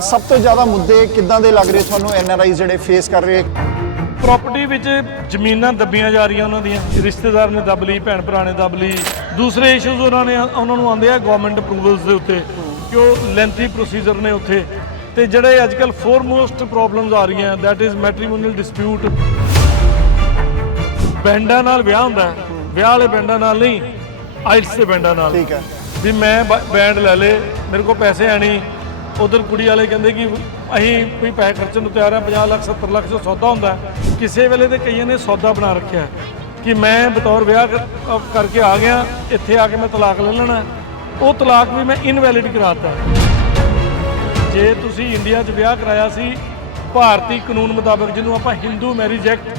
ਸਭ ਤੋਂ ਜ਼ਿਆਦਾ ਮੁੱਦੇ ਕਿੱਦਾਂ ਦੇ ਲੱਗ ਰਹੇ ਤੁਹਾਨੂੰ? ਐਨਆਰਆਈ ਜਿਹੜੇ ਫੇਸ ਕਰ ਰਹੇ? ਪ੍ਰਾਪਰਟੀ ਵਿੱਚ ਜ਼ਮੀਨਾਂ ਦੱਬੀਆਂ ਜਾ ਰਹੀਆਂ ਉਹਨਾਂ ਦੀਆਂ। ਰਿਸ਼ਤੇਦਾਰ ਨੇ ਦੱਬ ਲਈ ਭੈਣ ਭਰਾ ਨੇ ਦੱਬ ਲਈ। ਦੂਸਰੇ ਇਸ਼ੂਜ਼ ਉਹਨਾਂ ਨੇ ਉਹਨਾਂ ਨੂੰ ਆਉਂਦੇ ਆ ਗਵਰਨਮੈਂਟ ਅਪਰੂਵਲਸ ਦੇ ਉੱਤੇ ਕਿ ਉਹ ਲੈਂਥੀ ਪ੍ਰੋਸੀਜਰ ਨੇ ਉੱਥੇ। ਤੇ ਜਿਹੜੇ ਅੱਜ ਕੱਲ ਫੋਰਮੋਸਟ ਪ੍ਰੋਬਲਮਸ ਆ ਰਹੀਆਂ ਦੈਟ ਇਜ਼ ਮੈਟ੍ਰੀਮੋਨੀਅਲ ਡਿਸਪਿਊਟ ਬੈਂਡਾਂ ਨਾਲ ਵਿਆਹ ਹੁੰਦਾ। ਵਿਆਹ ਵਾਲੇ ਬੈਂਡਾਂ ਨਾਲ ਨਹੀਂ ਆਈਟਸ ਦੇ ਬੈਂਡਾਂ ਨਾਲ। ਠੀਕ ਹੈ। ਵੀ ਮੈਂ ਬੈਂਡ ਲੈ ਲੇ ਮੇਰੇ ਕੋਲ ਪੈਸੇ ਨਹੀਂ। ਉਧਰ ਕੁੜੀ ਵਾਲੇ ਕਹਿੰਦੇ ਕਿ ਅਸੀਂ ਕੋਈ ਪੈਸੇ ਖਰਚਣ ਨੂੰ ਤਿਆਰ ਆ 50 ਲੱਖ 70 ਲੱਖ ਦਾ ਸੌਦਾ ਹੁੰਦਾ ਕਿਸੇ ਵੇਲੇ ਤੇ ਕਈਆਂ ਨੇ ਸੌਦਾ ਬਣਾ ਰੱਖਿਆ ਕਿ ਮੈਂ ਬਤੌਰ ਵਿਆਹ ਕਰ- ਕਰਕੇ ਆ ਗਿਆ ਇੱਥੇ ਆ ਕੇ ਮੈਂ ਤਲਾਕ ਲੈ ਲੈਣਾ ਉਹ ਤਲਾਕ ਵੀ ਮੈਂ ਇਨਵੈਲਿਡ ਕਰਾਤਾ ਜੇ ਤੁਸੀਂ ਇੰਡੀਆ 'ਚ ਵਿਆਹ ਕਰਾਇਆ ਸੀ ਭਾਰਤੀ ਕਾਨੂੰਨ ਮੁਤਾਬਕ ਜਿਹਨੂੰ ਆਪਾਂ ਹਿੰਦੂ ਮੈਰਿਜ ਐਕਟ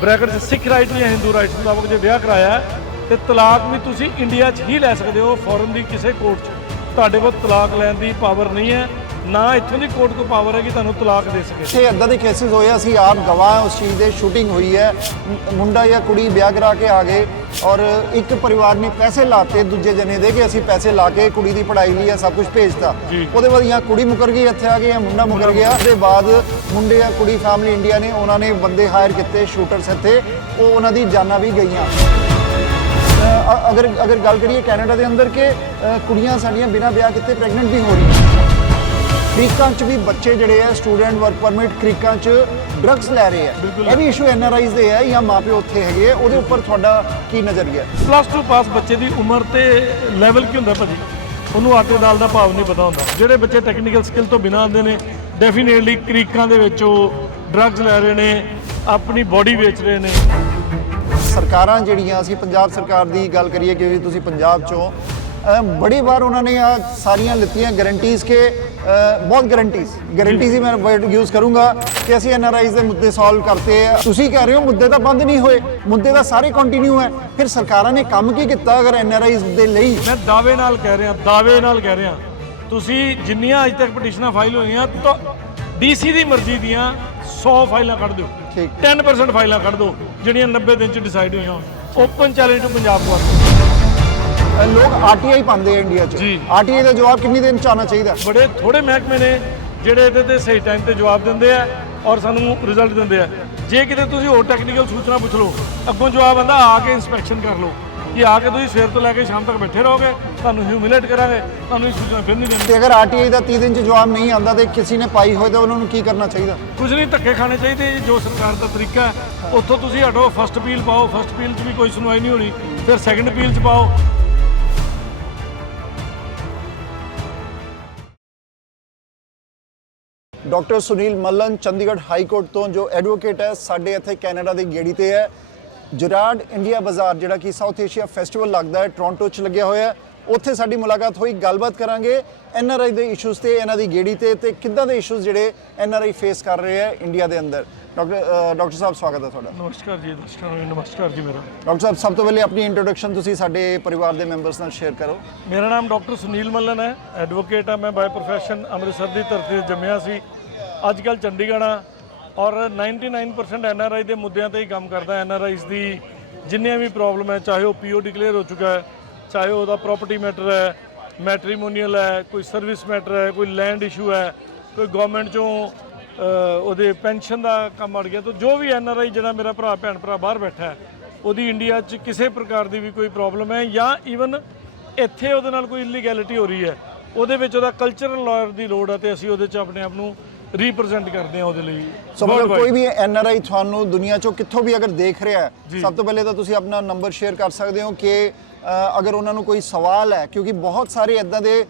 ਬ੍ਰੈਕਟ 'ਚ ਸਿੱਖ ਰਾਈਟ ਜਾਂ ਹਿੰਦੂ ਰਾਈਟ ਮੁਤਾਬਕ ਜੇ ਵਿਆਹ ਕਰਾਇਆ ਹੈ, ਤੇ ਤਲਾਕ ਵੀ ਤੁਸੀਂ ਇੰਡੀਆ 'ਚ ਹੀ ਲੈ ਸਕਦੇ ਹੋ ਫੋਰਨ ਦੀ ਕਿਸੇ ਕੋਰਟ 'ਚ। ਤੁਹਾਡੇ ਕੋਲ ਤਲਾਕ ਲੈਣ ਦੀ ਪਾਵਰ ਨਹੀਂ ਹੈ ਨਾ ਇੱਥੋਂ ਦੀ ਕੋਰਟ ਕੋ ਪਾਵਰ ਹੈ ਕਿ ਤੁਹਾਨੂੰ ਤਲਾਕ ਦੇ ਸਕੇ। ਇੱਥੇ ਇਦਾਂ ਦੇ ਕੇਸਿਸ ਹੋਏ ਅਸੀਂ ਆਪ ਗਵਾਹ ਹਾਂ ਉਸ ਚੀਜ਼ ਦੇ ਸ਼ੂਟਿੰਗ ਹੋਈ ਹੈ। ਮੁੰਡਾ ਜਾਂ ਕੁੜੀ ਵਿਆਹ ਕਰਾ ਕੇ ਆ ਗਏ ਔਰ ਇੱਕ ਪਰਿਵਾਰ ਨੇ ਪੈਸੇ ਲਾਤੇ ਦੂਜੇ ਜਣੇ ਦੇ ਕਿ ਅਸੀਂ ਪੈਸੇ ਲਾ ਕੇ ਕੁੜੀ ਦੀ ਪੜ੍ਹਾਈ ਲਈ ਇਹ ਸਭ ਕੁਝ ਭੇਜਤਾ। ਉਹਦੇ ਬਾਅਦ ਜਾਂ ਕੁੜੀ ਮੁਕਰ ਗਈ ਇੱਥੇ ਆ ਗਈ ਜਾਂ ਮੁੰਡਾ ਮੁਕਰ ਗਿਆ। ਉਹਦੇ ਬਾਅਦ ਮੁੰਡੇ ਜਾਂ ਕੁੜੀ ਫੈਮਿਲੀ ਇੰਡੀਆ ਨੇ ਉਹਨਾਂ ਨੇ ਬੰਦੇ ਹਾਇਰ ਕੀਤੇ ਸ਼ੂਟਰਸ ਇੱਥੇ। ਉਹ ਉਹਨਾਂ ਦੀ ਜਾਨਾਂ ਵੀ ਗਈਆਂ। ਅਗਰ ਅਗਰ ਗੱਲ ਕਰੀਏ ਕੈਨੇਡਾ ਦੇ ਅੰਦਰ ਕਿ ਕੁੜੀਆਂ ਸਾਡੀਆਂ ਬਿਨਾਂ ਵਿਆਹ ਕੀਤੇ ਪ੍ਰੈਗਨੈਂਟ ਵੀ ਹੋ ਰਹੀਆਂ ਕ੍ਰੀਕਾਂ 'ਚ ਵੀ ਬੱਚੇ ਜਿਹੜੇ ਆ ਸਟੂਡੈਂਟ ਵਰਕ ਪਰਮਿਟ ਕ੍ਰੀਕਾਂ 'ਚ ਡਰੱਗਸ ਲੈ ਰਹੇ ਆ। ਇਹ ਵੀ ਇਸ਼ੂ ਐਨਆਰਆਈਜ਼ ਦੇ ਆ ਜਾਂ ਮਾਪਿਓ ਉੱਥੇ ਹੈਗੇ ਆ ਉਹਦੇ ਉੱਪਰ ਤੁਹਾਡਾ ਕੀ ਨਜ਼ਰੀਆ ਪਲੱਸ 2 ਪਾਸ ਬੱਚੇ ਦੀ ਉਮਰ ਤੇ ਲੈਵਲ ਕੀ ਹੁੰਦਾ ਭਾਜੀ? ਉਹਨੂੰ ਆਟੇ ਦਾਲ ਦਾ ਭਾਵ ਨਹੀਂ ਪਤਾ ਹੁੰਦਾ। ਜਿਹੜੇ ਬੱਚੇ ਟੈਕਨੀਕਲ ਸਕਿੱਲ ਤੋਂ ਬਿਨਾਂ ਆਉਂਦੇ ਨੇ ਡੈਫੀਨੇਟਲੀ ਕ੍ਰੀਕਾਂ ਦੇ ਵਿੱਚ ਉਹ ਡਰੱਗਸ ਲੈ ਰਹੇ ਨੇ ਆਪਣੀ ਬਾਡੀ ਵੇਚ ਰਹੇ ਨੇ। ਸਰਕਾਰਾਂ ਜਿਹੜੀਆਂ, ਅਸੀਂ ਪੰਜਾਬ ਸਰਕਾਰ ਦੀ ਗੱਲ ਕਰੀਏ ਕਿ ਤੁਸੀਂ ਪੰਜਾਬ ਚੋਂ ਬੜੀ ਵਾਰ ਉਹਨਾਂ ਨੇ ਆ ਸਾਰੀਆਂ ਲਿੱਤੀਆਂ ਗਾਰੰਟੀਜ਼ ਕਿ ਬਹੁਤ ਗਾਰੰਟੀਜ਼ ਗਾਰੰਟੀਜ਼ ਹੀ ਮੈਂ ਵਰਡ ਯੂਜ਼ ਕਰੂੰਗਾ ਕਿ ਅਸੀਂ ਐੱਨ ਆਰ ਆਈਜ਼ ਦੇ ਮੁੱਦੇ ਸੋਲਵ ਕਰਤੇ ਆ। ਤੁਸੀਂ ਕਹਿ ਰਹੇ ਹੋ ਮੁੱਦੇ ਤਾਂ ਬੰਦ ਨਹੀਂ ਹੋਏ, ਮੁੱਦੇ ਤਾਂ ਸਾਰੇ ਕੰਟੀਨਿਊ ਹੈ ਫਿਰ ਸਰਕਾਰਾਂ ਨੇ ਕੰਮ ਕੀ ਕੀਤਾ ਅਗਰ ਐੱਨ ਆਰ ਆਈਜ਼ ਦੇ ਲਈ? ਮੈਂ ਦਾਅਵੇ ਨਾਲ ਕਹਿ ਰਿਹਾ, ਦਾਅਵੇ ਨਾਲ ਕਹਿ ਰਿਹਾ। ਤੁਸੀਂ ਜਿੰਨੀਆਂ ਅੱਜ ਤੱਕ ਪਟੀਸ਼ਨਾਂ ਫਾਈਲ ਹੋਈਆਂ, ਤਾਂ ਡੀਸੀ ਦੀ ਮਰਜ਼ੀ ਦੀਆਂ 100 ਫਾਈਲਾਂ ਕੱਢ ਦਿਓ। ਠੀਕ। 10% ਫਾਈਲਾਂ ਕੱਢ ਦਿਓ ਜਿਹੜੀਆਂ 90 ਦਿਨ ਚ ਡਿਸਾਈਡ ਹੋਈਆਂ ਓਪਨ ਚੈਲੰਜ ਟੂ ਪੰਜਾਬ ਅ, ਲੋਕ ਆਰਟੀਆਈ ਪਾਉਂਦੇ ਆ ਇੰਡੀਆ 'ਚ। ਆਰਟੀਆਈ ਦਾ ਜਵਾਬ ਕਿੰਨੀ ਦਿਨ ਚ ਆਉਣਾ ਚਾਹੀਦਾ? ਬੜੇ ਥੋੜੇ ਮਹਿਕਮੇ ਨੇ ਜਿਹੜੇ ਇਹਦੇ ਤੇ ਸਹੀ ਟਾਈਮ ਤੇ ਜਵਾਬ ਦਿੰਦੇ ਆ ਔਰ ਸਾਨੂੰ ਰਿਜ਼ਲਟ ਦਿੰਦੇ ਆ। ਜੇ ਕਿਤੇ ਤੁਸੀਂ ਹੋਰ ਟੈਕਨੀਕਲ ਸੂਚਨਾ ਪੁੱਛ ਲਓ ਅੱਗੋਂ ਜਵਾਬ ਆਂਦਾ ਆ ਕੇ ਇਨਸਪੈਕਸ਼ਨ ਕਰ ਲਓ। ਕਿ ਆ ਕੇ ਤੁਸੀਂ ਸਵੇਰ ਤੋਂ ਲੈ ਕੇ ਸ਼ਾਮ ਤੱਕ ਬੈਠੇ ਰਹੋਗੇ ਤੁਹਾਨੂੰ ਹਿਊਮਿਲੇਟ ਕਰਾਂਗੇ ਤੁਹਾਨੂੰ ਇਹ ਸੂਚਨਾ ਫਿਰ ਨਹੀਂ ਦੇਣੀ। ਤੇ ਅਗਰ ਆਰਟੀਆਈ ਦਾ 30 ਦਿਨ ਚ ਜਵਾਬ ਨਹੀਂ ਆਉਂਦਾ ਤੇ ਕਿਸੇ ਨੇ ਪਾਈ ਹੋਏ ਤਾਂ ਉਹਨਾਂ ਨੂੰ ਕੀ ਕਰਨਾ ਚਾਹੀਦਾ? ਕੁਝ ਨਹੀਂ ਧੱਕੇ ਖਾਣੇ ਚਾਹੀਦੇ ਜੀ, ਜੋ ਸਰਕਾਰ ਦਾ ਤਰੀਕਾ ਹੈ। ਉੱਥੋਂ ਤੁਸੀਂ ਹਟੋ ਫਸਟ ਅਪੀਲ ਪਾਓ ਫਸਟ ਅਪੀਲ 'ਚ ਵੀ ਕੋਈ ਸੁਣਵਾਈ ਨਹੀਂ ਹੋਣੀ ਫਿਰ ਸੈਕੰਡ ਅਪੀਲ 'ਚ ਪਾਓ। Doctor Sunil Mallan Chandigarh high court ਤੋਂ ਜੋ ਐਡਵੋਕੇਟ ਹੈ ਸਾਡੇ ਇੱਥੇ ਕੈਨੇਡਾ ਦੀ ਗੇੜੀ ਤੇ ਹੈ। ਜੁਰਾਡ ਇੰਡੀਆ ਬਾਜ਼ਾਰ ਜਿਹੜਾ ਕਿ ਸਾਊਥ ਏਸ਼ੀਆ ਫੈਸਟੀਵਲ ਲੱਗਦਾ ਹੈ ਟੋਰਾਂਟੋ 'ਚ ਲੱਗਿਆ ਹੋਇਆ ਹੈ। ਉੱਥੇ ਸਾਡੀ ਮੁਲਾਕਾਤ ਹੋਈ ਗੱਲਬਾਤ ਕਰਾਂਗੇ ਐਨਆਰਆਈ ਦੇ ਇਸ਼ੂਜ਼ ਤੇ ਇਹਨਾਂ ਦੀ ਗੇੜੀ ਤੇ ਤੇ ਕਿੱਦਾਂ ਦੇ ਇਸ਼ੂਜ਼ ਜਿਹੜੇ ਐਨਆਰਆਈ ਫੇਸ ਕਰ ਰਹੇ ਹੈ ਇੰਡੀਆ ਦੇ ਅੰਦਰ। ਡਾਕਟਰ ਡਾਕਟਰ ਸਾਹਿਬ ਸਵਾਗਤ ਹੈ ਤੁਹਾਡਾ। ਨਮਸਕਾਰ ਜੀ ਨਮਸਕਾਰ ਨਮਸਕਾਰ ਜੀ ਮੇਰਾ। ਡਾਕਟਰ ਸਾਹਿਬ ਸਭ ਤੋਂ ਪਹਿਲੇ ਆਪਣੀ ਇੰਟਰੋਡਕਸ਼ਨ ਤੁਸੀਂ ਸਾਡੇ ਪਰਿਵਾਰ ਦੇ ਮੈਂਬਰਸ ਨਾਲ ਸ਼ੇਅਰ ਕਰੋ। ਮੇਰਾ ਨਾਮ ਡਾਕਟਰ ਸੁਨੀਲ ਮੱਲਨ ਹੈ ਐਡਵੋਕੇਟ ਆ ਮੈਂ ਬਾਈ ਪ੍ਰੋਫੈਸ਼ਨ ਅੰਮ੍ਰਿਤਸਰ ਦੀ ਧਰਤੀ ਤੇ ਜੰਮਿਆ ਸੀ। ਅੱਜ ਕੱਲ ਚੰਡੀਗੜ੍ਹ ਆ ਔਰ 99% ਆਈ ਦੇ ਮੁੱਦਿਆਂ ਤੇ ਹੀ ਕੰਮ ਕਰਦਾ ਐੱਨ ਆਰ ਆਈਜ਼ ਦੀ। ਜਿੰਨੀਆਂ ਵੀ ਪ੍ਰੋਬਲਮ ਹੈ, ਚਾਹੇ ਉਹ ਪੀਓ ਡਿਕਲੇਅਰ ਹੋ ਚੁੱਕਾ ਹੈ, ਚਾਹੇ ਉਹਦਾ ਪ੍ਰਾਪਰਟੀ ਮੈਟਰ ਹੈ ਮੈਟ੍ਰੀਮੋਨੀਅਲ ਹੈ, ਕੋਈ ਸਰਵਿਸ ਮੈਟਰ ਹੈ, ਕੋਈ ਲੈਂਡ ਇਸ਼ੂ ਹੈ, ਕੋਈ ਗਵਰਨਮੈਂਟ ਚੋਂ ਉਹਦੇ ਪੈਨਸ਼ਨ ਦਾ ਕੰਮ ਅੜ ਗਿਆ, ਤਾਂ ਜੋ ਵੀ ਐੱਨ ਆਰ ਆਈ ਜਿਹੜਾ ਮੇਰਾ ਭਰਾ, ਭੈਣ ਭਰਾ ਬਾਹਰ ਬੈਠਾ ਹੈ, ਉਹਦੀ ਇੰਡੀਆ 'ਚ ਕਿਸੇ ਪ੍ਰਕਾਰ ਦੀ ਵੀ ਕੋਈ ਪ੍ਰੋਬਲਮ ਹੈ ਜਾਂ ਈਵਨ ਇੱਥੇ ਉਹਦੇ ਨਾਲ ਕੋਈ ਇਲੀਗੈਲਿਟੀ ਹੋ ਰਹੀ ਹੈ, ਉਹਦੇ ਵਿੱਚ ਉਹਦਾ ਕਲਚਰਲ ਲਾਇਰ ਦੀ ਲੋੜ ਹੈ ਤੇ ਅਸੀਂ ਉਹਦੇ 'ਚ ਆਪਣੇ ਆਪ ਨੂੰ ਰੀਪ੍ਰੈਜ਼ੈਂਟ ਕਰਦੇ ਹਾਂ ਉਹਦੇ ਲਈ। ਸੋ ਮਤਲਬ। ਕੋਈ ਵੀ ਐਨਆਰਆਈ ਤੁਹਾਨੂੰ ਦੁਨੀਆ ਚੋਂ ਕਿੱਥੋਂ ਵੀ ਅਗਰ ਦੇਖ ਰਿਹਾ ਹੈ ਸਭ ਤੋਂ ਪਹਿਲੇ ਤਾਂ ਤੁਸੀਂ ਆਪਣਾ ਨੰਬਰ ਸ਼ੇਅਰ ਕਰ ਸਕਦੇ ਹੋ ਕਿ ਅਗਰ ਉਹਨਾਂ ਨੂੰ ਕੋਈ ਸਵਾਲ ਹੈ ਕਿਉਂਕਿ ਬਹੁਤ ਸਾਰੇ ਇਦਾਂ ਦੇ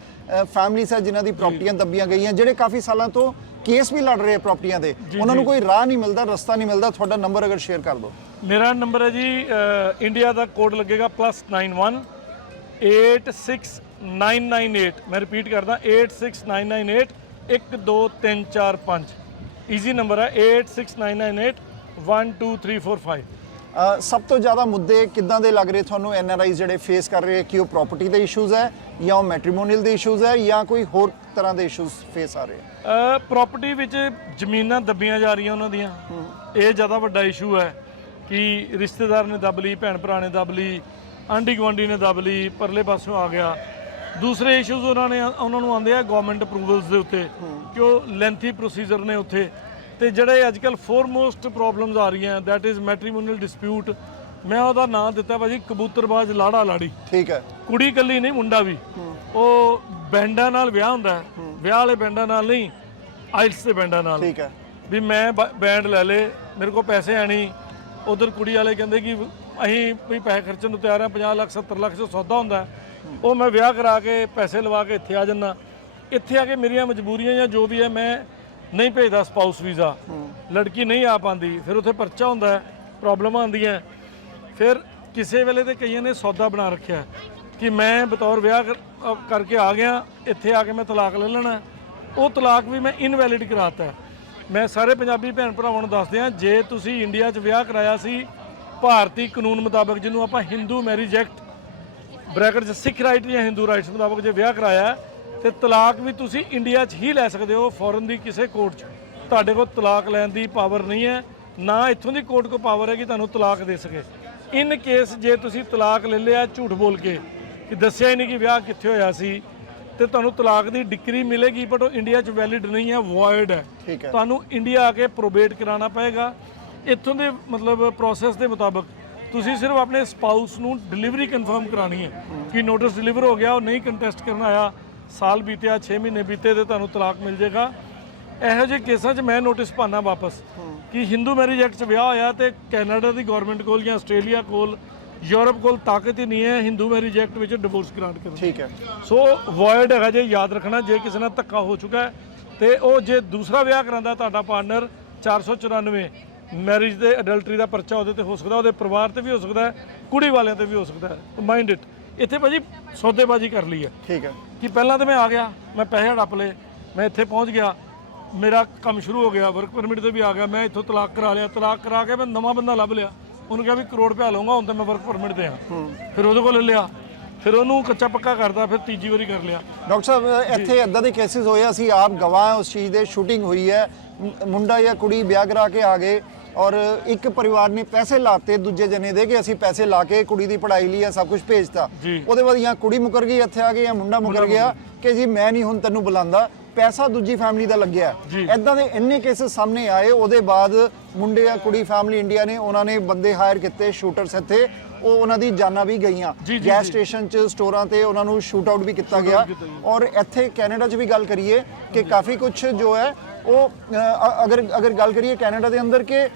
ਫੈਮਲੀਜ਼ ਹੈ ਜਿਨ੍ਹਾਂ ਦੀ ਪ੍ਰਾਪਰਟੀਆਂ ਦੱਬੀਆਂ ਗਈਆਂ ਜਿਹੜੇ ਕਾਫੀ ਸਾਲਾਂ ਤੋਂ ਕੇਸ ਵੀ ਲੜ ਰਹੇ ਆ ਪ੍ਰਾਪਰਟੀਆਂ ਦੇ ਉਹਨਾਂ ਨੂੰ ਕੋਈ ਰਾਹ ਨਹੀਂ ਮਿਲਦਾ ਰਸਤਾ ਨਹੀਂ ਮਿਲਦਾ ਤੁਹਾਡਾ ਨੰਬਰ ਅਗਰ ਸ਼ੇਅਰ ਕਰ ਦਿਓ। ਮੇਰਾ ਨੰਬਰ ਹੈ ਜੀ ਇੰਡੀਆ ਦਾ ਕੋਡ ਲੱਗੇਗਾ +91 86998 ਮੈਂ ਰਿਪੀਟ ਕਰਦਾ 86998 12345 ਈਜ਼ੀ ਨੰਬਰ ਹੈ 86998 12345 ਅ, ਸਭ ਤੋਂ ਜ਼ਿਆਦਾ ਮੁੱਦੇ ਕਿੱਦਾਂ ਦੇ ਲੱਗ ਰਹੇ ਤੁਹਾਨੂੰ? ਐਨਆਰਆਈ ਜਿਹੜੇ ਫੇਸ ਕਰ ਰਹੇ ਕਿ ਉਹ ਪ੍ਰਾਪਰਟੀ ਦੇ ਇਸ਼ੂਜ਼ ਹੈ ਜਾਂ ਉਹ ਮੈਟ੍ਰੀਮੋਨੀਅਲ ਦੇ ਇਸ਼ੂਜ਼ ਹੈ ਜਾਂ ਕੋਈ ਹੋਰ ਤਰ੍ਹਾਂ ਦੇ ਇਸ਼ੂਜ਼ ਫੇਸ ਆ ਰਹੇ ਪ੍ਰਾਪਰਟੀ ਵਿੱਚ ਜ਼ਮੀਨਾਂ ਦੱਬੀਆਂ ਜਾ ਰਹੀਆਂ ਉਹਨਾਂ ਦੀਆਂ। ਇਹ ਜ਼ਿਆਦਾ ਵੱਡਾ ਇਸ਼ੂ ਹੈ ਕਿ ਰਿਸ਼ਤੇਦਾਰ ਨੇ ਦੱਬ ਲਈ ਭੈਣ ਭਰਾ ਨੇ ਦੱਬ ਲਈ ਆਂਢੀ ਗੁਆਂਢੀ ਨੇ ਦੱਬ ਲਈ ਪਰਲੇ ਪਾਸੋਂ ਆ ਗਿਆ। ਦੂਸਰੇ ਇਸ਼ੂਜ਼ ਉਹਨਾਂ ਨੇ ਉਹਨਾਂ ਨੂੰ ਆਉਂਦੇ ਆ ਗਵਰਨਮੈਂਟ ਅਪਰੂਵਲਸ ਦੇ ਉੱਤੇ ਕਿ ਉਹ ਲੈਂਥੀ ਪ੍ਰੋਸੀਜਰ ਨੇ ਉੱਥੇ। ਤੇ ਜਿਹੜੇ ਅੱਜ ਕੱਲ ਫੋਰਮੋਸਟ ਪ੍ਰੋਬਲਮਸ ਆ ਰਹੀਆਂ ਦੈਟ ਇਜ਼ ਮੈਟ੍ਰੀਮੋਨੀਅਲ ਡਿਸਪਿਊਟ ਮੈਂ ਉਹਦਾ ਨਾਮ ਦਿੱਤਾ ਭਾਜੀ ਕਬੂਤਰਬਾਜ਼ ਲਾੜਾ ਲਾੜੀ। ਠੀਕ ਹੈ। ਕੁੜੀ ਇਕੱਲੀ ਨਹੀਂ ਮੁੰਡਾ ਵੀ। ਉਹ ਬੈਂਡਾਂ ਨਾਲ ਵਿਆਹ ਹੁੰਦਾ ਹੈ। ਵਿਆਹ ਵਾਲੇ ਬੈਂਡਾਂ ਨਾਲ ਨਹੀਂ ਆਇਲਸ ਦੇ ਬੈਂਡਾਂ ਨਾਲ। ਠੀਕ ਹੈ। ਵੀ ਮੈਂ ਬੈਂਡ ਲੈ ਲੇ ਮੇਰੇ ਕੋਲ ਪੈਸੇ ਆਣੀ ਉਧਰ ਕੁੜੀ ਵਾਲੇ ਕਹਿੰਦੇ ਕਿ ਅਸੀਂ ਵੀ ਪੈਸੇ ਖਰਚਣ ਨੂੰ ਤਿਆਰ ਆ 50 ਲੱਖ 70 ਲੱਖ ਦਾ ਸੌਦਾ ਹੁੰਦਾ ਹੈ। ਉਹ ਮੈਂ ਵਿਆਹ ਕਰਾ ਕੇ ਪੈਸੇ ਲਵਾ ਕੇ ਇੱਥੇ ਆ ਜੰਨਾ ਇੱਥੇ ਆ ਕੇ ਮੇਰੀਆਂ ਮਜਬੂਰੀਆਂ ਜਾਂ ਜੋ ਵੀ ਹੈ ਮੈਂ ਨਹੀਂ ਭੇਜਦਾ ਸਪਾਊਸ ਵੀਜ਼ਾ। ਲੜਕੀ ਨਹੀਂ ਆ ਪਾਉਂਦੀ। ਫਿਰ ਉੱਥੇ ਪਰਚਾ ਹੁੰਦਾ ਹੈ ਪ੍ਰੋਬਲਮਾਂ ਆਉਂਦੀਆਂ ਫਿਰ ਕਿਸੇ ਵੇਲੇ ਤੇ ਕਈਆਂ ਨੇ ਸੌਦਾ ਬਣਾ ਰੱਖਿਆ ਕਿ ਮੈਂ ਬਤੌਰ ਵਿਆਹ ਕਰਕੇ ਆ ਗਿਆ ਇੱਥੇ ਆ ਕੇ ਮੈਂ ਤਲਾਕ ਲੈ ਲੈਣਾ। ਉਹ ਤਲਾਕ ਵੀ ਮੈਂ ਇਨਵੈਲਿਡ ਕਰਾਤਾ। ਮੈਂ ਸਾਰੇ ਪੰਜਾਬੀ ਭੈਣ ਭਰਾਵਾਂ ਨੂੰ ਦੱਸਦੇ ਹਾਂ ਜੇ ਤੁਸੀਂ ਇੰਡੀਆ 'ਚ ਵਿਆਹ ਕਰਾਇਆ ਸੀ ਭਾਰਤੀ ਕਾਨੂੰਨ ਮੁਤਾਬਕ ਜਿਹਨੂੰ ਆਪਾਂ ਹਿੰਦੂ ਮੈਰਿਜ ਐਕਟ ਬ੍ਰੈਕਟ 'ਚ ਸਿੱਖ ਰਾਈਟ ਜਾਂ ਹਿੰਦੂ ਰਾਈਟਸ ਮੁਤਾਬਕ ਜੇ ਵਿਆਹ ਕਰਾਇਆ ਤੇ ਤਲਾਕ ਵੀ ਤੁਸੀਂ ਇੰਡੀਆ 'ਚ ਹੀ ਲੈ ਸਕਦੇ ਹੋ ਫੋਰਨ ਦੀ ਕਿਸੇ ਕੋਰਟ 'ਚ। ਤੁਹਾਡੇ ਕੋਲ ਤਲਾਕ ਲੈਣ ਦੀ ਪਾਵਰ ਨਹੀਂ ਹੈ ਨਾ ਇੱਥੋਂ ਦੀ ਕੋਰਟ ਕੋ ਪਾਵਰ ਹੈ ਕਿ ਤੁਹਾਨੂੰ ਤਲਾਕ ਦੇ ਸਕੇ। ਇਨ ਕੇਸ ਜੇ ਤੁਸੀਂ ਤਲਾਕ ਲੈ ਲਿਆ ਝੂਠ ਬੋਲ ਕੇ ਕਿ ਦੱਸਿਆ ਹੀ ਨਹੀਂ ਕਿ ਵਿਆਹ ਕਿੱਥੇ ਹੋਇਆ ਸੀ ਤੇ ਤੁਹਾਨੂੰ ਤਲਾਕ ਦੀ ਡਿਕਰੀ ਮਿਲੇਗੀ ਬਟ ਉਹ ਇੰਡੀਆ 'ਚ ਵੈਲਿਡ ਨਹੀਂ ਹੈ ਵੋਇਡ ਹੈ। ਤੁਹਾਨੂੰ ਇੰਡੀਆ ਆ ਕੇ ਪ੍ਰੋਬੇਟ ਕਰਾਉਣਾ ਪਏਗਾ। ਇੱਥੋਂ ਦੇ ਮਤਲਬ ਪ੍ਰੋਸੈਸ ਦੇ ਮੁਤਾਬਕ ਤੁਸੀਂ ਸਿਰਫ ਆਪਣੇ ਸਪਾਊਸ ਨੂੰ ਡਿਲੀਵਰੀ ਕਨਫਰਮ ਕਰਾਣੀ ਹੈ ਕਿ ਨੋਟਿਸ ਡਿਲੀਵਰ ਹੋ ਗਿਆ ਉਹ ਨਹੀਂ ਕੰਟੈਸਟ ਕਰਨ ਆਇਆ ਸਾਲ ਬੀਤਿਆ 6 ਮਹੀਨੇ ਬੀਤੇ ਤੇ ਤੁਹਾਨੂੰ ਤਲਾਕ ਮਿਲ ਜਾਏਗਾ। ਇਹੋ ਜਿਹੇ ਕੇਸਾਂ 'ਚ ਮੈਂ ਨੋਟਿਸ ਪਾਣਾ ਵਾਪਸ ਕਿ ਹਿੰਦੂ ਮੈਰਿਜ ਐਕਟ 'ਚ ਵਿਆਹ ਹੋਇਆ ਤੇ ਕੈਨੇਡਾ ਦੀ ਗਵਰਨਮੈਂਟ ਕੋਲ ਜਾਂ ਆਸਟ੍ਰੇਲੀਆ ਕੋਲ ਯੂਰਪ ਕੋਲ ਤਾਕਤ ਹੀ ਨਹੀਂ ਹੈ ਹਿੰਦੂ ਮੈਰਿਜ ਐਕਟ ਵਿੱਚ ਡਿਵੋਰਸ ਗ੍ਰਾਂਟ ਕਰਨ ਠੀਕ ਹੈ। ਸੋ ਵੋਇਡ ਹੈਗਾ ਜੇ ਯਾਦ ਰੱਖਣਾ ਜੇ ਕਿਸੇ ਨਾਲ ਧੱਕਾ ਹੋ ਚੁੱਕਾ ਹੈ ਤੇ ਉਹ ਜੇ ਦੂਸਰਾ ਵਿਆਹ ਕਰਾਂਦਾ ਤੁਹਾਡਾ ਪਾਰਟਨਰ 494 ਮੈਰਿਜ ਦੇ ਅਡਲਟਰੀ ਦਾ ਪਰਚਾ ਉਹਦੇ ਤੇ ਹੋ ਸਕਦਾ ਉਹਦੇ ਪਰਿਵਾਰ ਤੇ ਵੀ ਹੋ ਸਕਦਾ ਕੁੜੀ ਵਾਲਿਆਂ ਤੇ ਵੀ ਹੋ ਸਕਦਾ ਮਾਈਂਡ ਇਟ ਇੱਥੇ ਭਾਜੀ ਸੌਦੇਬਾਜ਼ੀ ਕਰ ਲਈ ਹੈ। ਠੀਕ ਹੈ। ਕਿ ਪਹਿਲਾਂ ਤਾਂ ਮੈਂ ਆ ਗਿਆ ਮੈਂ ਪੈਸੇ ਹੜੱਪ ਲਏ ਮੈਂ ਇੱਥੇ ਪਹੁੰਚ ਗਿਆ ਮੇਰਾ ਕੰਮ ਸ਼ੁਰੂ ਹੋ ਗਿਆ ਵਰਕ ਪਰਮਿਟ ਤੇ ਵੀ ਆ ਗਿਆ ਮੈਂ ਇੱਥੋਂ ਤਲਾਕ ਕਰਾ ਲਿਆ ਤਲਾਕ ਕਰਾ ਕੇ ਮੈਂ ਨਵਾਂ ਬੰਦਾ ਲੱਭ ਲਿਆ। ਉਹਨੂੰ ਕਿਹਾ ਵੀ ਕਰੋੜ ਰੁਪਇਆ ਲਵਾਂਗਾ ਹੁਣ ਤਾਂ ਮੈਂ ਵਰਕ ਪਰਮਿਟ ਤੇ ਆ ਫਿਰ ਉਹਦੇ ਕੋਲ ਲਿਆ। ਫਿਰ ਉਹਨੂੰ ਕੱਚਾ ਪੱਕਾ ਕਰਦਾ ਫਿਰ ਤੀਜੀ ਵਾਰੀ ਕਰ ਲਿਆ। ਡਾਕਟਰ ਸਾਹਿਬ ਇੱਥੇ ਇਦਾਂ ਦੇ ਕੇਸਿਸ ਹੋਏ ਆ, ਅਸੀਂ ਆਪ ਗਵਾਹ ਉਸ ਚੀਜ਼ ਦੇ ਸ਼ੂਟਿੰਗ ਹੋਈ ਹੈ। ਮੁੰਡਾ ਜਾਂ ਕੁੜੀ ਵਿਆਹ ਕਰਾ ਕੇ ਆ ਗਏ ਔਰ ਇੱਕ ਪਰਿਵਾਰ ਨੇ ਪੈਸੇ ਲਾਤੇ ਦੂਜੇ ਜਣੇ ਦੇ ਕਿ ਅਸੀਂ ਪੈਸੇ ਲਾ ਕੇ ਕੁੜੀ ਦੀ ਪੜ੍ਹਾਈ ਲਈ ਇਹ ਸਭ ਕੁਝ ਭੇਜਤਾ ਜੀ। ਉਹਦੇ ਬਾਅਦ ਜਾਂ ਕੁੜੀ ਮੁਕਰ ਗਈ ਇੱਥੇ ਆ ਗਈ ਜਾਂ ਮੁੰਡਾ ਮੁਕਰ ਗਿਆ ਕਿ ਜੀ ਮੈਂ ਨਹੀਂ ਹੁਣ ਤੈਨੂੰ ਬੁਲਾਉਂਦਾ ਪੈਸਾ ਦੂਜੀ ਫੈਮਿਲੀ ਦਾ ਲੱਗਿਆ ਜੀ। ਇਦਾਂ ਦੇ ਇੰਨੇ ਕੇਸਿਸ ਸਾਹਮਣੇ ਆਏ ਉਹਦੇ ਬਾਅਦ ਮੁੰਡੇ ਜਾਂ ਕੁੜੀ ਫੈਮਿਲੀ ਇੰਡੀਆ ਨੇ ਉਹਨਾਂ ਨੇ ਬੰਦੇ ਹਾਇਰ ਕੀਤੇ ਸ਼ੂਟਰਸ ਇੱਥੇ ਉਹ ਉਹਨਾਂ ਦੀ ਜਾਨਾਂ ਵੀ ਗਈਆਂ ਜੀ, ਜੀ, ਗੈਸ ਜੀ। ਸਟੇਸ਼ਨ 'ਚ ਸਟੋਰਾਂ ਤੇ ਉਹਨਾਂ ਨੂੰ ਸ਼ੂਟ ਆਊਟ ਵੀ ਕੀਤਾ ਗਿਆ। ਔਰ ਇੱਥੇ ਕੈਨੇਡਾ 'ਚ ਵੀ ਗੱਲ ਕਰੀਏ ਕਿ ਕਾਫੀ ਕੁਝ ਜੋ ਹੈ ਉਹ ਅਗਰ ਅਗਰ ਗੱਲ ਕਰੀਏ ਕੈਨੇਡਾ ਦੇ ਅੰਦਰ ਕਿ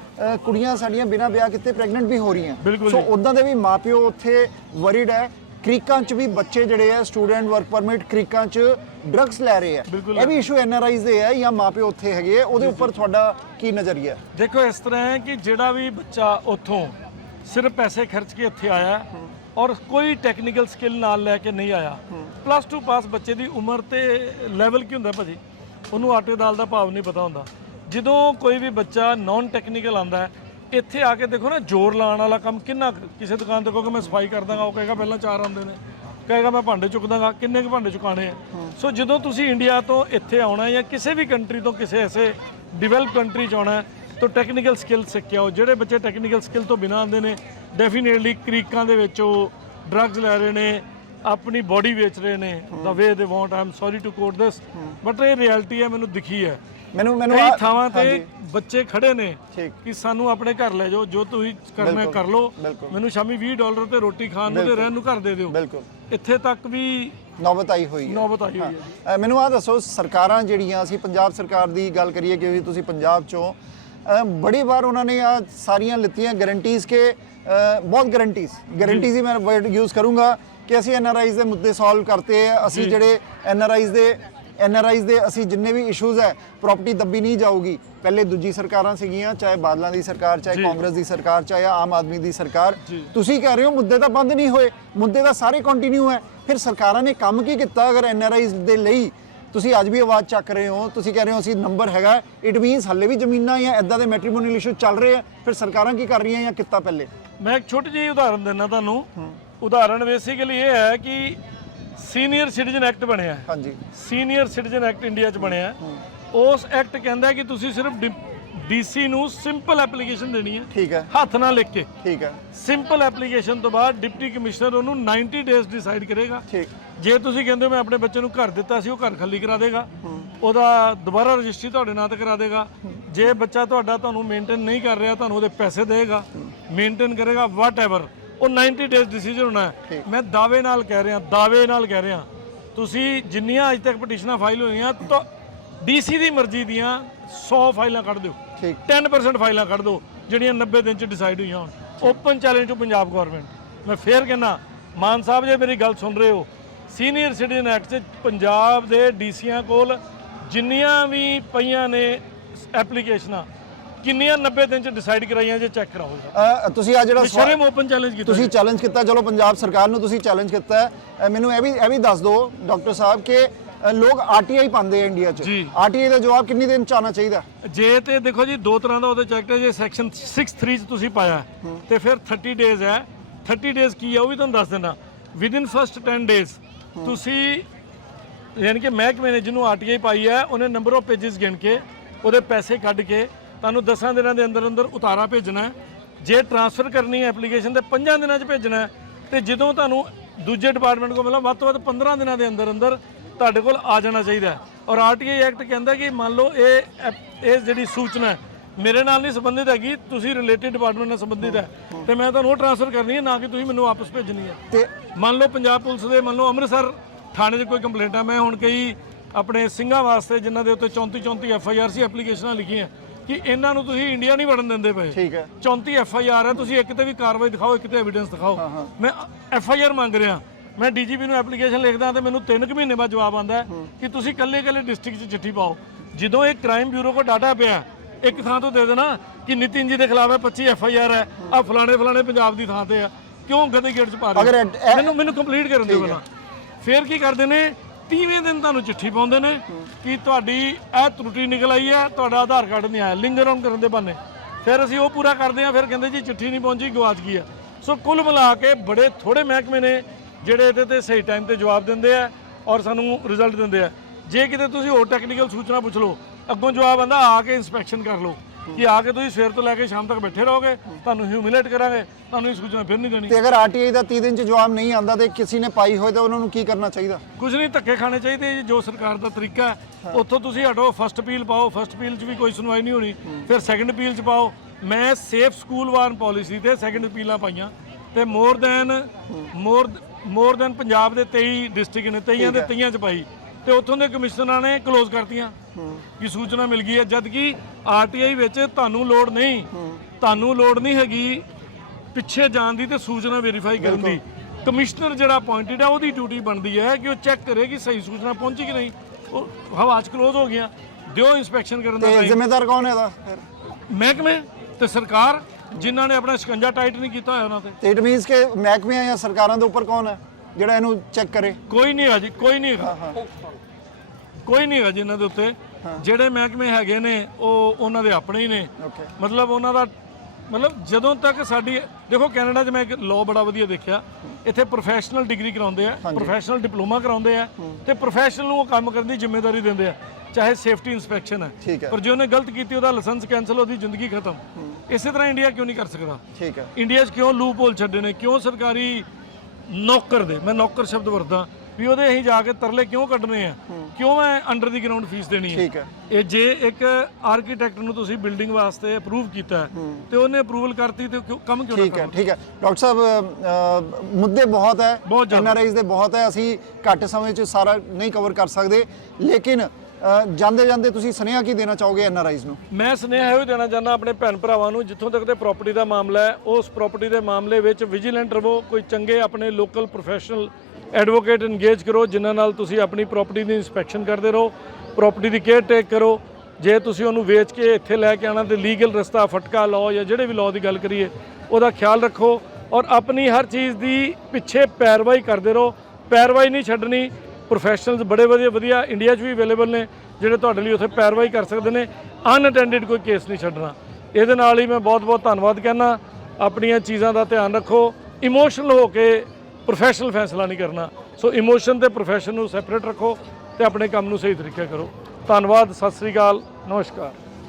ਕੁੜੀਆਂ ਸਾਡੀਆਂ ਬਿਨਾਂ ਵਿਆਹ ਕੀਤੇ ਪ੍ਰੈਗਨੈਂਟ ਵੀ ਹੋ ਰਹੀਆਂ। ਸੋ। ਉਦਾਂ ਦੇ ਵੀ ਮਾਪਿਓ ਉੱਥੇ ਵਰਿਡ ਹੈ। ਕ੍ਰੀਕਾਂ 'ਚ ਵੀ ਬੱਚੇ ਜਿਹੜੇ ਆ ਸਟੂਡੈਂਟ ਵਰਕ ਪਰਮਿਟ ਕ੍ਰੀਕਾਂ 'ਚ ਡਰੱਗਸ ਲੈ ਰਹੇ ਆ। ਇਹ ਵੀ ਇਸ਼ੂ ਐਨਆਰਆਈਜ਼ ਦੇ ਹੈ ਜਾਂ ਮਾਪਿਓ ਉੱਥੇ ਹੈਗੇ ਆ ਉਹਦੇ ਉੱਪਰ ਤੁਹਾਡਾ ਕੀ ਨਜ਼ਰੀਆ ਦੇਖੋ ਇਸ ਤਰ੍ਹਾਂ ਹੈ ਕਿ ਜਿਹੜਾ ਵੀ ਬੱਚਾ ਉੱਥੋਂ ਸਿਰਫ ਪੈਸੇ ਖਰਚ ਕੇ ਇੱਥੇ ਆਇਆ ਔਰ ਕੋਈ ਟੈਕਨੀਕਲ ਸਕਿੱਲ ਨਾਲ ਲੈ ਕੇ ਨਹੀਂ ਆਇਆ। ਪਲੱਸ 2 ਪਾਸ ਬੱਚੇ ਦੀ ਉਮਰ ਤੇ ਲੈਵਲ ਕੀ ਹੁੰਦਾ ਭਾਜੀ? ਉਹਨੂੰ ਆਟੇ ਦਾਲ ਦਾ ਭਾਵ ਨਹੀਂ ਪਤਾ ਹੁੰਦਾ। ਜਦੋਂ ਕੋਈ ਵੀ ਬੱਚਾ ਨਾਨ ਟੈਕਨੀਕਲ ਆਂਦਾ ਹੈ ਇੱਥੇ ਆ ਕੇ ਦੇਖੋ ਨਾ ਜ਼ੋਰ ਲਾਉਣ ਵਾਲਾ ਕੰਮ ਕਿੰਨਾ ਕਿਸੇ ਦੁਕਾਨ ਤੇ ਕਹੋਗੇ ਮੈਂ ਸਫ਼ਾਈ ਕਰ ਦਾਂਗਾ। ਉਹ ਕਹੇਗਾ ਪਹਿਲਾਂ ਚਾਰ ਆਉਂਦੇ ਨੇ। ਕਹੇਗਾ ਮੈਂ ਭਾਂਡੇ ਚੁੱਕ ਦਾਂਗਾ। ਕਿੰਨੇ ਕੁ ਭਾਂਡੇ ਚੁਕਾਣੇ ਆ? ਸੋ ਜਦੋਂ ਤੁਸੀਂ ਇੰਡੀਆ ਤੋਂ ਇੱਥੇ ਆਉਣਾ ਹੈ ਜਾਂ ਕਿਸੇ ਵੀ ਕੰਟਰੀ ਤੋਂ ਕਿਸੇ ਐਸੇ ਡਿਵੈਲਪ ਕੰਟਰੀ ਚ ਆਉਣਾ ਤਾਂ ਟੈਕਨੀਕਲ ਸਕਿੱਲ ਸਿੱਖ ਕੇ ਆਓ ਜਿਹੜੇ ਬੱਚੇ ਟੈਕਨੀਕਲ ਸਕਿੱਲ ਤੋਂ ਬਿਨਾਂ ਆਉਂਦੇ ਨੇ ਡੈਫੀਨੇਟਲੀ ਕ੍ਰੀਕਾਂ ਦੇ ਵਿੱਚ ਉਹ ਡਰੱਗਸ ਲੈ ਰਹੇ ਨੇ ਆਪਣੀ ਬਾਡੀ ਵੇਚ ਰਹੇ ਨੇ। The way they want I'm sorry to quote this but ਇਹ ਰਿਐਲਿਟੀ ਹੈ ਮੈਨੂੰ ਦਿਖੀ ਹੈ। ਮੈਨੂੰ ਮੈਨੂੰ ਕਈ ਥਾਵਾਂ ਤੇ ਬੱਚੇ ਖੜੇ ਨੇ ਕਿ ਸਾਨੂੰ ਆਪਣੇ ਘਰ ਲੈ ਜਾਓ ਜੋ ਤੁਸੀਂ ਕਰਨਾ ਕਰ ਲਓ। ਮੈਨੂੰ ਸ਼ਾਮੀ 20 ਡਾਲਰ ਤੇ ਰੋਟੀ ਖਾਣ ਨੂੰ ਤੇ ਰਹਿਣ ਨੂੰ ਘਰ ਦੇ ਦਿਓ। ਇੱਥੇ ਤੱਕ ਵੀ ਨੌਬਤ ਆਈ ਹੋਈ ਹੈ। ਨੌਬਤ ਆਈ ਹੋਈ ਹੈ। ਮੈਨੂੰ ਆ ਦੱਸੋ ਸਰਕਾਰਾਂ ਜਿਹੜੀਆਂ ਅਸੀਂ ਪੰਜਾਬ ਸਰਕਾਰ ਦੀ ਗੱਲ ਕਰੀਏ ਕਿ ਤੁਸੀਂ ਪੰਜਾਬ ਚੋਂ ਬੜੀ ਵਾਰ ਉਹਨਾਂ ਨੇ ਆ ਸਾਰੀਆਂ ਲਿੱਤੀਆਂ ਗਾਰੰਟੀਜ਼ ਕੇ ਬਹੁਤ ਗਾਰੰਟੀਜ਼ ਗਾਰੰਟੀਜ਼ ਹੀ ਮੈਂ ਵਰਡ ਯੂਜ਼ ਕਰੂੰਗਾ। ਕਿ ਅਸੀਂ ਐਨਆਰਆਈਜ਼ ਦੇ ਮੁੱਦੇ ਸੋਲਵ ਕਰਤੇ ਆ ਅਸੀਂ ਜਿਹੜੇ ਐਨਆਰਆਈਜ਼ ਦੇ ਐਨਆਰਆਈਜ਼ ਦੇ ਅਸੀਂ ਜਿੰਨੇ ਵੀ ਇਸ਼ੂਜ਼ ਹੈ ਪ੍ਰਾਪਰਟੀ ਦੱਬੀ ਨਹੀਂ ਜਾਊਗੀ। ਪਹਿਲੇ ਦੂਜੀ ਸਰਕਾਰਾਂ ਸੀਗੀਆਂ ਚਾਹੇ ਬਾਦਲਾਂ ਦੀ ਸਰਕਾਰ ਚਾਹੇ। ਕਾਂਗਰਸ ਦੀ ਸਰਕਾਰ ਚਾਹੇ ਆਮ ਆਦਮੀ ਦੀ ਸਰਕਾਰ। ਤੁਸੀਂ ਕਹਿ ਰਹੇ ਹੋ ਮੁੱਦੇ ਤਾਂ ਬੰਦ ਨਹੀਂ ਹੋਏ ਮੁੱਦੇ ਤਾਂ ਸਾਰੇ ਕੰਟੀਨਿਊ ਹੈ। ਫਿਰ ਸਰਕਾਰਾਂ ਨੇ ਕੰਮ ਕੀ ਕੀਤਾ ਅਗਰ ਐਨਆਰਆਈਜ਼ ਦੇ ਲਈ? ਤੁਸੀਂ ਅੱਜ ਵੀ ਆਵਾਜ਼ ਚੱਕ ਰਹੇ ਹੋ ਤੁਸੀਂ ਕਹਿ ਰਹੇ ਹੋ ਅਸੀਂ ਨੰਬਰ ਹੈਗਾ ਇਟ ਮੀਨਸ ਹੱਲੇ ਵੀ ਜ਼ਮੀਨਾਂ ਜਾਂ ਐਦਾਂ ਦੇ ਮੈਟ੍ਰੀਮੋਨੀਅਲ ਇਸ਼ੂ ਚੱਲ ਰਹੇ ਆ ਫਿਰ ਸਰਕਾਰਾਂ ਕੀ ਕਰ ਰਹੀਆਂ ਜਾਂ ਕਿੱਤਾ ਪਹਿਲੇ? ਮੈਂ ਇੱਕ ਛੋਟੀ ਜਿਹੀ ਉਦਾਹਰਨ ਦਿੰਦਾ ਤੁਹਾਨੂੰ। ਉਦਾਹਰਨ ਬੇਸਿਕਲੀ ਇਹ ਹੈ ਕਿ ਸੀਨੀਅਰ ਸਿਟੀਜ਼ਨ ਐਕਟ ਬਣਿਆ ਹੈ। ਹਾਂਜੀ। ਸੀਨੀਅਰ ਸਿਟੀਜ਼ਨ ਐਕਟ ਇੰਡੀਆ 'ਚ ਬਣਿਆ ਹੈ। ਉਸ ਐਕਟ ਕਹਿੰਦਾ ਹੈ ਕਿ ਤੁਸੀਂ ਸਿਰਫ ਡੀਸੀ ਨੂੰ ਸਿੰਪਲ ਐਪਲੀਕੇਸ਼ਨ ਦੇਣੀ ਹੈ। ਠੀਕ ਹੈ। ਹੱਥ ਨਾਲ ਲਿਖ ਕੇ। ਠੀਕ ਹੈ। ਸਿੰਪਲ ਐਪਲੀਕੇਸ਼ਨ ਤੋਂ ਬਾਅਦ ਡਿਪਟੀ ਕਮਿਸ਼ਨਰ ਉਹਨੂੰ 90 ਡੇਜ਼ ਡਿਸਾਈਡ ਕਰੇਗਾ। ਠੀਕ। ਜੇ ਤੁਸੀਂ ਕਹਿੰਦੇ ਹੋ ਮੈਂ ਆਪਣੇ ਬੱਚੇ ਨੂੰ ਘਰ ਦਿੱਤਾ ਸੀ ਉਹ ਘਰ ਖਾਲੀ ਕਰਾ ਦੇਗਾ। ਉਹਦਾ ਦੁਬਾਰਾ ਰਜਿਸਟਰੀ ਤੁਹਾਡੇ ਨਾਂ ਤੇ ਕਰਾ ਦੇਗਾ। ਜੇ ਬੱਚਾ ਤੁਹਾਡਾ ਤੁਹਾਨੂੰ ਮੇਨਟੇਨ ਨਹੀਂ ਕਰ ਰਿਹਾ ਤੁਹਾਨੂੰ ਉਹਦੇ ਪੈਸੇ ਦੇਗਾ। ਮੇਨਟੇਨ ਕਰੇਗਾ ਵਾਟ ਉਹ 90 ਡੇਜ਼ ਡਿਸੀਜਨ ਹੋਣਾ ਹੈ। ਮੈਂ ਦਾਅਵੇ ਨਾਲ ਕਹਿ ਰਿਹਾ ਦਾਅਵੇ ਨਾਲ ਕਹਿ ਰਿਹਾ। ਤੁਸੀਂ ਜਿੰਨੀਆਂ ਅੱਜ ਤੱਕ ਪਟੀਸ਼ਨਾਂ ਫਾਈਲ ਹੋਈਆਂ ਤਾਂ ਡੀਸੀ ਦੀ ਮਰਜ਼ੀ ਦੀਆਂ 100 ਫਾਈਲਾਂ ਕੱਢ ਦਿਓ। ਠੀਕ। 10% ਫਾਈਲਾਂ ਕੱਢ ਦਿਓ ਜਿਹੜੀਆਂ 90 ਦਿਨ ਚ ਡਿਸਾਈਡ ਹੋਈਆਂ ਹੋਣ। Open challenge to Punjab government ਮੈਂ ਫੇਰ ਕਹਿੰਦਾ ਮਾਨ ਸਾਹਿਬ ਜੇ ਮੇਰੀ ਗੱਲ ਸੁਣ ਰਹੇ ਹੋ ਸੀਨੀਅਰ ਸਿਟੀਜ਼ਨ ਐਕਟ ਚ ਪੰਜਾਬ ਦੇ ਡੀਸੀਆਂ ਕੋਲ ਜਿੰਨੀਆਂ ਵੀ ਪਈਆਂ ਨੇ ਐਪਲੀਕੇਸ਼ਨਾਂ ਕਿੰਨੀਆਂ 90 ਦਿਨ ਚ ਡਿਸਾਈਡ ਕਰਾਈਆਂ ਜੇ ਚੈੱਕ ਕਰਾਓ ਅ, ਤੁਸੀਂ ਆ ਜਿਹੜਾ ਸਵਾਲ ਸ਼ਰਮ ਓਪਨ ਚੈਲੰਜ ਕੀਤਾ ਤੁਸੀਂ ਚੈਲੰਜ ਕੀਤਾ ਚਲੋ ਪੰਜਾਬ ਸਰਕਾਰ ਨੂੰ ਤੁਸੀਂ ਚੈਲੰਜ ਕੀਤਾ। ਹੈ ਅ, ਮੈਨੂੰ ਇਹ ਵੀ ਇਹ ਵੀ ਦੱਸ ਦਿਓ ਡਾਕਟਰ ਸਾਹਿਬ ਕਿ ਅ, ਲੋਕ ਆਰਟੀਆਈ ਪਾਉਂਦੇ ਆ ਇੰਡੀਆ 'ਚ। ਜੀ। ਆਰਟੀਆਈ ਦਾ ਜਵਾਬ ਕਿੰਨੀ ਦਿਨ ਚ ਆਉਣਾ ਚਾਹੀਦਾ? ਜੇ ਤੇ ਦੇਖੋ ਜੀ ਦੋ ਤਰ੍ਹਾਂ ਦਾ ਉਹਦੇ ਚੈੱਕ ਹੈ ਜੇ ਸੈਕਸ਼ਨ 63 ਚ ਤੁਸੀਂ ਪਾਇਆ ਹੈ, ਤੇ ਫਿਰ 30 ਡੇਜ਼ ਹੈ। 30 ਡੇਜ਼ ਕੀ ਹੈ ਉਹ ਵੀ ਤੁਹਾਨੂੰ ਦੱਸ ਦਿੰਦਾ। ਵਿਦਿਨ ਫਸਟ 10 ਡੇਜ਼ ਤੁਸੀਂ ਯਾਨੀ ਕਿ ਮਹਿਕਮੇ ਨੇ ਜਿਹਨੂੰ ਆਰਟੀਆਈ ਪਾਈ ਹੈ ਉਹਨੇ ਨੰਬਰ ਆਫ ਪੇजेस ਗਿਣ ਕੇ ਉਹਦੇ ਪੈਸੇ ਕੱਢ ਕੇ ਤੁਹਾਨੂੰ 10 ਦਿਨਾਂ ਦੇ ਅੰਦਰ ਅੰਦਰ ਉਤਾਰਾ ਭੇਜਣਾ। ਜੇ ਟ੍ਰਾਂਸਫਰ ਕਰਨੀ ਹੈ ਐਪਲੀਕੇਸ਼ਨ ਤੇ 5 ਦਿਨਾਂ 'ਚ ਭੇਜਣਾ ਤੇ ਜਦੋਂ ਤੁਹਾਨੂੰ ਦੂਜੇ ਡਿਪਾਰਟਮੈਂਟ ਕੋਲ ਮਤਲਬ ਵੱਧ ਤੋਂ ਵੱਧ 15 ਦਿਨਾਂ ਦੇ ਅੰਦਰ ਅੰਦਰ ਤੁਹਾਡੇ ਕੋਲ ਆ ਜਾਣਾ ਚਾਹੀਦਾ। ਔਰ ਆਰਟੀਆਈ ਐਕਟ ਕਹਿੰਦਾ ਕਿ ਮੰਨ ਲਓ ਇਹ ਇਹ ਜਿਹੜੀ ਸੂਚਨਾ ਮੇਰੇ ਨਾਲ ਨਹੀਂ ਸੰਬੰਧਿਤ ਹੈਗੀ ਤੁਸੀਂ ਰਿਲੇਟਡ ਡਿਪਾਰਟਮੈਂਟ ਨਾਲ ਸੰਬੰਧਿਤ ਹੈ ਤੇ ਮੈਂ ਤੁਹਾਨੂੰ ਉਹ ਟ੍ਰਾਂਸਫਰ ਕਰਨੀ ਹੈ ਨਾ ਕਿ ਤੁਸੀਂ ਮੈਨੂੰ ਵਾਪਸ ਭੇਜਣੀ ਹੈ ਤੇ ਮੰਨ ਲਓ ਪੰਜਾਬ ਪੁਲਿਸ ਦੇ ਮੰਨ ਲਓ ਅੰਮ੍ਰਿਤਸਰ ਥਾਣੇ 'ਚ ਕੋਈ ਕੰਪਲੇਂਟ ਆ ਮੈਂ ਹੁਣ ਕਈ ਆਪਣੇ ਸਿੰਘਾਂ ਵਾਸਤੇ ਜਿਨ੍ਹਾਂ ਦੇ ਉੱਤੇ 34 34 ਐਫ ਆਈ ਆਰ ਸੀ ਐਪਲੀਕੇਸ਼ਨਾਂ ਲਿਖੀਆਂ ਕਿ ਇਹਨਾਂ ਨੂੰ ਤੁਸੀਂ ਇੰਡੀਆ ਨਹੀਂ ਵੜਨ ਦਿੰਦੇ ਪਏ। ਠੀਕ ਹੈ। 34 ਐਫ ਆਈ ਆਰ ਹੈ ਤੁਸੀਂ ਇੱਕ ਤੇ ਵੀ ਕਾਰਵਾਈ ਦਿਖਾਓ ਇੱਕ ਤੇ ਐਵੀਡੈਂਸ ਦਿਖਾਓ। ਮੈਂ ਐਫ ਆਈ ਆਰ ਮੰਗ ਰਿਹਾ। ਮੈਂ ਡੀਜੀਪੀ ਨੂੰ ਐਪਲੀਕੇਸ਼ਨ ਲਿਖਦਾ ਤੇ ਮੈਨੂੰ 3 ਕੁ ਮਹੀਨੇ ਬਾਅਦ ਜਵਾਬ ਆਉਂਦਾ ਕਿ ਤੁਸੀਂ ਕੱਲੇ ਕੱਲੇ ਡਿਸਟ੍ਰਿਕਟ 'ਚ ਚਿੱਠੀ ਪਾਓ। ਜਦੋਂ ਇਹ ਕ੍ਰਾਈਮ ਬਿਊਰੋ ਕੋ ਡਾਟਾ ਪਿਆ ਇੱਕ ਥਾਂ ਤੋਂ ਦੇ ਦੇਣਾ ਕਿ ਨਿਤਿਨ ਜੀ ਦੇ ਖਿਲਾਫ ਹੈ 25 ਐਫ ਆਈ ਆਰ ਹੈ। ਆ ਫਲਾਣੇ ਫਲਾਣੇ ਪੰਜਾਬ ਦੀ ਥਾਂ ਤੇ ਆ। ਕਿਉਂ ਗਦੇ ਗੇਟ 'ਚ ਪਾ ਰਹੇ ਮੈਨੂੰ ਮੈਨੂੰ ਕੰਪਲੀਟ ਕਰਨ ਦਿਓ ਪਹਿਲਾਂ। ਫਿਰ ਕੀ ਕਰਦੇ ਨੇ? 30ਵੇਂ ਦਿਨ ਤੁਹਾਨੂੰ ਚਿੱਠੀ ਪਾਉਂਦੇ ਨੇ ਕਿ ਤੁਹਾਡੀ ਇਹ ਤਰੁਟੀ ਨਿਕਲ ਆਈ ਹੈ, ਤੁਹਾਡਾ ਆਧਾਰ ਕਾਰਡ ਨਹੀਂ ਆਇਆ ਲਿੰਗਰ ਆਨ ਕਰਨ ਦੇ ਬੰਨੇ ਫਿਰ ਅਸੀਂ ਉਹ ਪੂਰਾ ਕਰਦੇ ਹਾਂ, ਫਿਰ ਕਹਿੰਦੇ ਜੀ ਚਿੱਠੀ ਨਹੀਂ ਪਹੁੰਚੀ ਗਵਾਚ ਗਈ ਹੈ। ਸੋ ਕੁੱਲ ਮਿਲਾ ਕੇ ਬੜੇ ਥੋੜੇ ਮਹਿਕਮੇ ਨੇ ਜਿਹੜੇ ਇਹਦੇ ਤੇ ਸਹੀ ਟਾਈਮ ਤੇ ਜਵਾਬ ਦਿੰਦੇ ਆ ਔਰ ਸਾਨੂੰ ਰਿਜ਼ਲਟ ਦਿੰਦੇ ਆ। ਜੇ ਕਿਤੇ ਤੁਸੀਂ ਹੋਰ ਟੈਕਨੀਕਲ ਸੂਚਨਾ ਪੁੱਛ ਲਓ, ਅੱਗੋਂ ਜਵਾਬ ਆਂਦਾ ਆ ਕੇ ਇਨਸਪੈਕਸ਼ਨ ਕਰ ਲਓ। ਕਿ ਆ ਕੇ ਤੁਸੀਂ ਸਵੇਰ ਤੋਂ ਲੈ ਕੇ ਸ਼ਾਮ ਤੱਕ ਬੈਠੇ ਰਹੋਗੇ ਤੁਹਾਨੂੰ ਹਿਊਮਿਲੇਟ ਕਰਾਂਗੇ ਤੁਹਾਨੂੰ ਇਹ ਸੂਚਨਾ ਫਿਰ ਨਹੀਂ ਦੇਣੀ। ਤੇ ਅਗਰ ਆਰਟੀਆਈ ਦਾ 30 ਦਿਨ ਚ ਜਵਾਬ ਨਹੀਂ ਆਉਂਦਾ ਤੇ ਕਿਸੇ ਨੇ ਪਾਈ ਹੋਏ ਤਾਂ ਉਹਨਾਂ ਨੂੰ ਕੀ ਕਰਨਾ ਚਾਹੀਦਾ? ਕੁਝ ਨਹੀਂ ਧੱਕੇ ਖਾਣੇ ਚਾਹੀਦੇ ਜੀ, ਜੋ ਸਰਕਾਰ ਦਾ ਤਰੀਕਾ ਹੈ। ਉੱਥੋਂ ਤੁਸੀਂ ਹਟੋ ਫਸਟ ਅਪੀਲ ਪਾਓ ਫਸਟ ਅਪੀਲ 'ਚ ਵੀ ਕੋਈ ਸੁਣਵਾਈ ਨਹੀਂ ਹੋਣੀ। ਫਿਰ ਸੈਕੰਡ ਅਪੀਲ 'ਚ ਪਾਓ। ਮੈਂ ਸੇਫ ਸਕੂਲ ਵਾਰਨ ਪਾਲਿਸੀ ਤੇ ਸੈਕੰਡ ਅਪੀਲਾਂ ਪਾਈਆਂ। ਤੇ more than more more than Punjab ਦੇ 23 ਡਿਸਟ੍ਰਿਕਟ ਨੇ 23 ਦੇ 23 'ਚ ਪਾਈ। ਤੇ ਉੱਥੋਂ ਦੇ ਕਮਿਸ਼ਨਰਾਂ ਨੇ ਕਲੋਜ਼ ਕਰਤੀਆਂ। ਕਿ ਸੂਚਨਾ ਮਿਲ ਗਈ ਹੈ? ਜਦ ਕਿ ਆਰਟੀਆਈ ਵਿੱਚ ਤੁਹਾਨੂੰ ਲੋੜ ਨਹੀਂ ਤੁਹਾਨੂੰ ਲੋੜ ਨਹੀਂ ਹੈਗੀ ਪਿੱਛੇ ਜਾਣ ਦੀ ਤੇ ਸੂਚਨਾ ਵੈਰੀਫਾਈ ਕਰਨ ਦੀ। ਕਮਿਸ਼ਨਰ ਜਿਹੜਾ ਅਪਾਇੰਟਡ ਹੈ ਉਹਦੀ ਡਿਊਟੀ ਬਣਦੀ ਹੈ ਕਿ ਉਹ ਚੈੱਕ ਕਰੇ ਕਿ ਸਹੀ ਸੂਚਨਾ ਪਹੁੰਚੀ ਕਿ ਨਹੀਂ। ਉਹ ਹਵਾ 'ਚ ਕਲੋਜ਼ ਹੋ ਗਿਆ ਦਿਓ ਇਨਸਪੈਕਸ਼ਨ ਕਰਨ ਦਾ ਤੇ। ਜ਼ਿੰਮੇਦਾਰ ਕੌਣ ਹੈ ਫਿਰ ਮਹਿਕਮੇ ਤੇ ਸਰਕਾਰ ਜਿਨ੍ਹਾਂ ਨੇ ਆਪਣਾ ਸ਼ਿਕੰਜਾ ਟਾਈਟ ਨਹੀਂ ਕੀਤਾ ਹੋਇਆ ਉਹਨਾਂ ਤੇ। ਇਟ ਮੀਨਸ ਕਿ ਮਹਿਕਮੇ ਜਾਂ ਸਰਕਾਰਾਂ ਦੇ ਉੱਪਰ ਕੌਣ ਹੈ ਜਿਹੜਾ ਇਹਨੂੰ ਚੈੱਕ ਕਰੇ? ਕੋਈ ਨਹੀਂ ਜੀ ਕੋਈ ਨਹੀਂ ਹੈਗਾ। ਕੋਈ ਨਹੀਂ ਹੈਗਾ ਜੀ ਇਹਨਾਂ ਦੇ ਉੱਤੇ। ਜਿਹੜੇ ਮਹਿਕਮੇ ਹੈਗੇ ਨੇ ਉਹ ਉਹਨਾਂ ਦੇ ਆਪਣੇ ਹੀ ਨੇ। ਮਤਲਬ ਉਹਨਾਂ ਦਾ ਮਤਲਬ ਜਦੋਂ ਤੱਕ ਸਾਡੀ ਦੇਖੋ ਕੈਨੇਡਾ 'ਚ ਮੈਂ ਇੱਕ ਲਾਅ ਬੜਾ ਵਧੀਆ ਦੇਖਿਆ। ਇੱਥੇ ਪ੍ਰੋਫੈਸ਼ਨਲ ਡਿਗਰੀ ਕਰਾਉਂਦੇ ਆ ਪ੍ਰੋਫੈਸ਼ਨਲ ਡਿਪਲੋਮਾ ਕਰਾਉਂਦੇ ਆ ਤੇ ਪ੍ਰੋਫੈਸ਼ਨਲ ਨੂੰ ਉਹ ਕੰਮ ਕਰਨ ਦੀ ਜ਼ਿੰਮੇਵਾਰੀ ਦਿੰਦੇ ਆ ਚਾਹੇ ਸੇਫਟੀ ਇਨਸਪੈਕਸ਼ਨ ਹੈ। ਪਰ ਜੇ ਉਹਨੇ ਗਲਤ ਕੀਤੀ ਉਹਦਾ ਲਾਇਸੈਂਸ ਕੈਨਸਲ ਉਹਦੀ ਜ਼ਿੰਦਗੀ ਖਤਮ। ਇਸੇ ਤਰ੍ਹਾਂ ਇੰਡੀਆ ਕਿਉਂ ਨਹੀਂ ਕਰ ਸਕਦਾ? ਠੀਕ ਹੈ। ਇੰਡੀਆ 'ਚ ਕਿਉਂ ਲੂਪ ਹੋਲ ਛੱਡੇ ਨੇ? ਕਿਉਂ ਸਰਕਾਰੀ ਨੌਕਰ ਦੇ? ਮੈਂ ਨੌਕਰ ਸ਼ਬਦ ਵਰਤਾਂ ਵੀ ਉਹਦੇ ਅਸੀਂ ਜਾ ਕੇ ਤਰਲੇ ਕਿਉਂ ਕੱਢਣੇ ਆ? ਕਿਉਂ ਮੈਂ ਅੰਡਰ ਦੀ ਗਰਾਊਂਡ ਫੀਸ ਦੇਣੀ ਹੈ ਠੀਕ ਹੈ। ਇਹ ਜੇ ਇੱਕ ਆਰਕੀਟੈਕਟ ਨੂੰ ਤੁਸੀਂ ਬਿਲਡਿੰਗ ਵਾਸਤੇ ਅਪਰੂਵ ਕੀਤਾ ਤੇ ਉਹਨੇ ਅਪਰੂਵਲ ਕਰਤੀ ਤੇ ਕੰਮ ਕਿਉਂ ਨਾ ਠੀਕ ਹੈ ਠੀਕ ਹੈ। ਡਾਕਟਰ ਸਾਹਿਬ ਮੁੱਦੇ ਬਹੁਤ ਹੈ। ਐਨਆਰਆਈਜ਼ ਦੇ ਬਹੁਤ ਹੈ ਅਸੀਂ ਘੱਟ ਸਮੇਂ 'ਚ ਸਾਰਾ ਨਹੀਂ ਕਵਰ ਕਰ ਸਕਦੇ। ਲੇਕਿਨ ਜਾਂਦੇ ਜਾਂਦੇ ਤੁਸੀਂ ਸੁਨੇਹਾ ਕੀ ਦੇਣਾ ਚਾਹੋਗੇ ਐਨਆਰਆਈਜ਼ ਨੂੰ? ਮੈਂ ਸੁਨੇਹਾ ਇਹੋ ਦੇਣਾ ਚਾਹੁੰਦਾ ਆਪਣੇ ਭੈਣ ਭਰਾਵਾਂ ਨੂੰ ਜਿੱਥੋਂ ਤੱਕ ਤੇ ਪ੍ਰਾਪਰਟੀ ਦਾ ਮਾਮਲਾ ਹੈ ਉਸ ਪ੍ਰਾਪਰਟੀ ਦੇ ਮਾਮਲੇ ਵਿੱਚ ਵਿਜੀਲੈਂਟ ਰਹੋ ਕੋਈ ਚੰਗੇ ਆਪਣੇ ਲੋਕਲ ਪ੍ਰੋਫੈਸ਼ਨਲ ਐਡਵੋਕੇਟ ਇੰਗੇਜ ਕਰੋ, ਜਿਨ੍ਹਾਂ ਨਾਲ ਤੁਸੀਂ ਆਪਣੀ ਪ੍ਰਾਪਰਟੀ ਦੀ ਇਨਸਪੈਕਸ਼ਨ ਕਰਦੇ ਰਹੋ ਪ੍ਰਾਪਰਟੀ ਦੀ ਕੇਅਰ ਟੇਕ ਕਰੋ। ਜੇ ਤੁਸੀਂ ਉਹਨੂੰ ਵੇਚ ਕੇ ਇੱਥੇ ਲੈ ਕੇ ਆਣਾ ਤੇ ਲੀਗਲ ਰਸਤਾ ਫਟਕਾ ਲਾਓ ਜਾਂ ਜਿਹੜੇ ਵੀ ਲਾਅ ਦੀ ਗੱਲ ਕਰੀਏ, ਉਹਦਾ ਖਿਆਲ ਰੱਖੋ ਔਰ ਆਪਣੀ ਹਰ ਚੀਜ਼ ਦੀ ਪਿੱਛੇ ਪੈਰਵਾਈ ਕਰਦੇ ਰਹੋ। ਪੈਰਵਾਈ ਨਹੀਂ ਛੱਡਣੀ ਪ੍ਰੋਫੈਸ਼ਨਲਸ ਬੜੇ ਵਧੀਆ ਵਧੀਆ ਇੰਡੀਆ 'ਚ ਵੀ ਅਵੇਲੇਬਲ ਨੇ, ਜਿਹੜੇ ਤੁਹਾਡੇ ਲਈ ਉੱਥੇ ਪੈਰਵਾਈ ਕਰ ਸਕਦੇ ਨੇ। ਅਨਅਟੈਂਡਡ ਕੋਈ ਕੇਸ ਨਹੀਂ ਛੱਡਣਾ। ਇਹਦੇ ਨਾਲ ਹੀ ਮੈਂ ਬਹੁਤ-ਬਹੁਤ ਧੰਨਵਾਦ ਕਹਿਣਾ ਆਪਣੀਆਂ ਚੀਜ਼ਾਂ ਦਾ ਧਿਆਨ ਰੱਖੋ। ਇਮੋਸ਼ਨਲ ਹੋ ਕੇ ਪ੍ਰੋਫੈਸ਼ਨਲ ਫੈਸਲਾ ਨਹੀਂ ਕਰਨਾ। ਸੋ ਇਮੋਸ਼ਨ ਤੇ ਪ੍ਰੋਫੈਸ਼ਨ ਨੂੰ ਸੈਪਰੇਟ ਰੱਖੋ ਤੇ ਆਪਣੇ ਕੰਮ ਨੂੰ ਸਹੀ ਤਰੀਕੇ ਕਰੋ। ਧੰਨਵਾਦ, ਸਤਿ ਸ੍ਰੀ ਅਕਾਲ, ਨਮਸਕਾਰ।